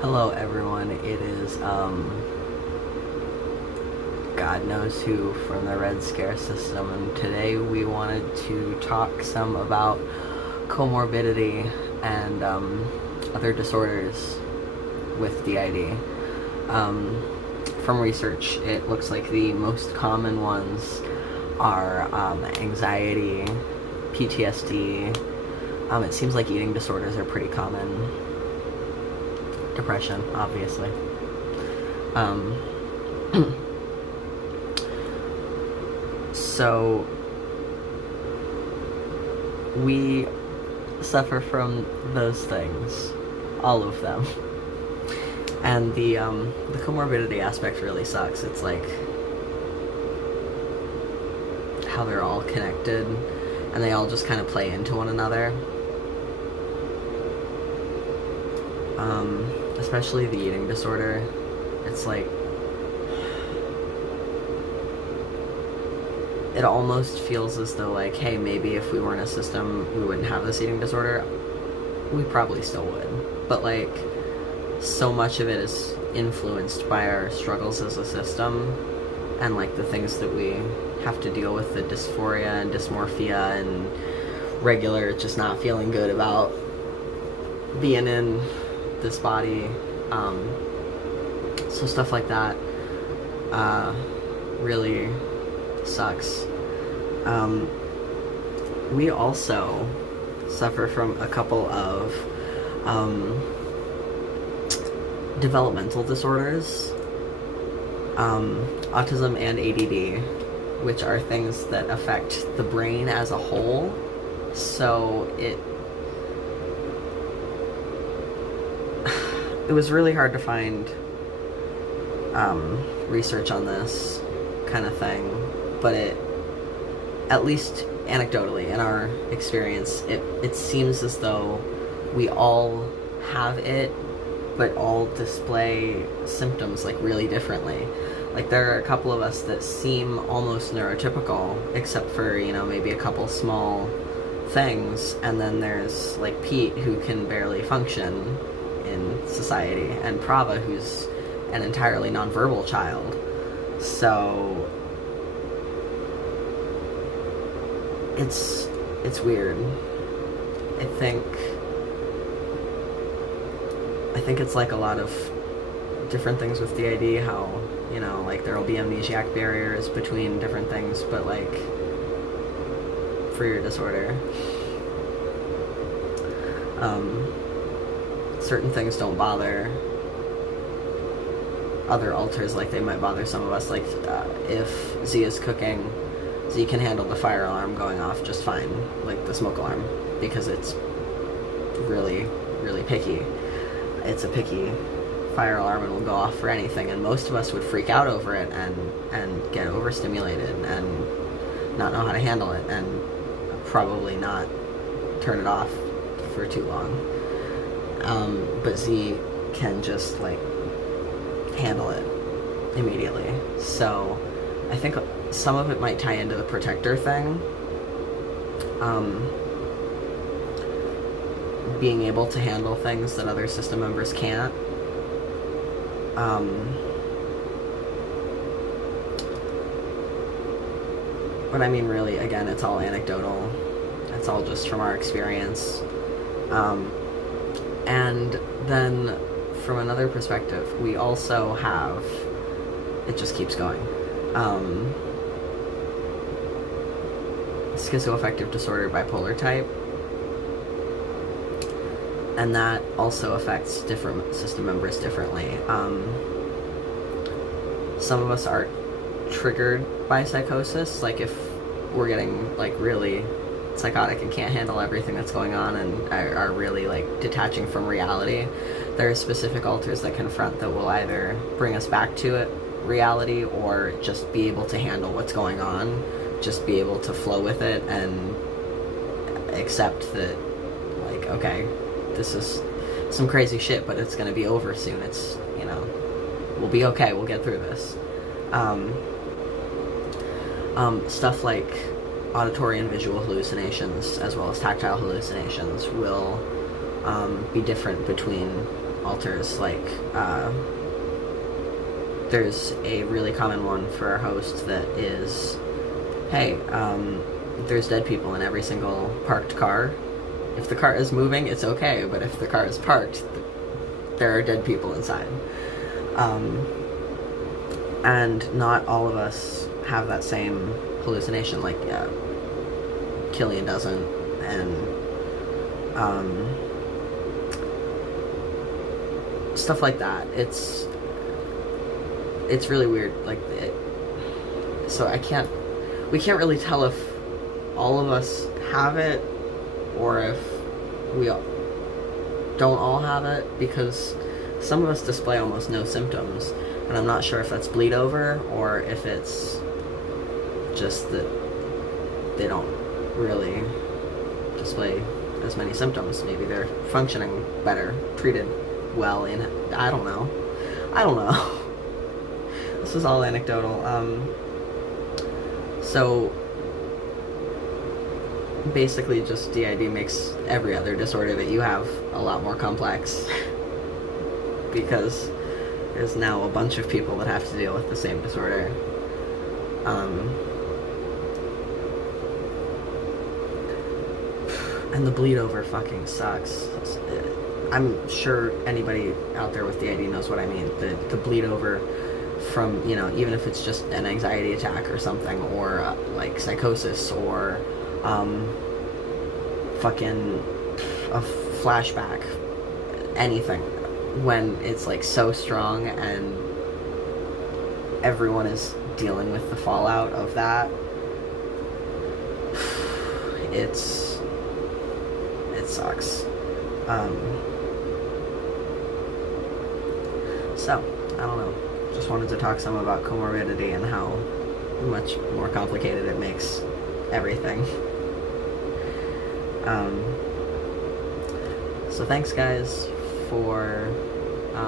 Hello everyone, it is God knows who from the Red Scare system, and today we wanted to talk some about comorbidity and other disorders with DID. From research, it looks like the most common ones are anxiety, PTSD. It seems like eating disorders are pretty common. Depression, obviously. So we suffer from those things, all of them. And the comorbidity aspect really sucks. It's like how they're all connected and they all just kind of play into one another. Especially the eating disorder. It's like it almost feels as though like, hey, maybe if we weren't a system we wouldn't have this eating disorder. We probably still would, but like so much of it is influenced by our struggles as a system and like the things that we have to deal with, the dysphoria and dysmorphia and regular just not feeling good about being in this body. So stuff like that really sucks. We also suffer from a couple of developmental disorders, autism and ADD, which are things that affect the brain as a whole. So it was really hard to find research on this kind of thing, but it, at least anecdotally in our experience, it seems as though we all have it, but all display symptoms like really differently. Like there are a couple of us that seem almost neurotypical, except for, you know, maybe a couple small things, and then there's like Pete, who can barely function in society, and Prava, who's an entirely nonverbal child. So it's weird. I think it's like a lot of different things with DID, how, you know, like there'll be amnesiac barriers between different things, but like for your disorder, certain things don't bother other alters like they might bother some of us. Like if Z is cooking, Z can handle the fire alarm going off just fine, like the smoke alarm, because it's really, really picky. It's a picky fire alarm and will go off for anything, and most of us would freak out over it and get overstimulated and not know how to handle it and probably not turn it off for too long. But Z can just like handle it immediately. So I think some of it might tie into the protector thing. Being able to handle things that other system members can't. But I mean, really, again, it's all anecdotal. It's all just from our experience. And then from another perspective, we also have, it just keeps going, schizoaffective disorder bipolar type, and that also affects different system members differently. Some of us are triggered by psychosis, like if we're getting like really psychotic and can't handle everything that's going on and are really like detaching from reality. There are specific alters that confront that will either bring us back to it, reality, or just be able to handle what's going on, just be able to flow with it and accept that, like, okay, this is some crazy shit, but it's gonna be over soon. It's, you know, we'll be okay, we'll get through this. Stuff like auditory and visual hallucinations, as well as tactile hallucinations, will be different between alters, like, there's a really common one for our host that is, hey, there's dead people in every single parked car. If the car is moving, it's okay, but if the car is parked, there are dead people inside. And not all of us have that same hallucination. Like, Killian doesn't, and stuff like that. It's really weird. Like, so we can't really tell if all of us have it or if we don't all have it, because some of us display almost no symptoms, and I'm not sure if that's bleed over or if it's just that they don't really display as many symptoms. Maybe they're functioning better, treated well in, I don't know. This is all anecdotal. So basically just DID makes every other disorder that you have a lot more complex because there's now a bunch of people that have to deal with the same disorder. And the bleed over fucking sucks. I'm sure anybody out there with DID knows what I mean. The bleed over from, you know, even if it's just an anxiety attack or something, or like psychosis, or fucking a flashback, anything, when it's like so strong and everyone is dealing with the fallout of that, it sucks. So, I don't know. Just wanted to talk some about comorbidity and how much more complicated it makes everything. So thanks, guys, for, I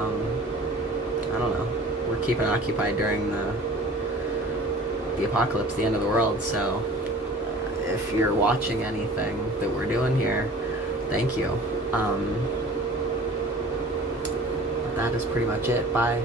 don't know, we're keeping occupied during the apocalypse, the end of the world, so if you're watching anything that we're doing here, thank you. That is pretty much it. Bye.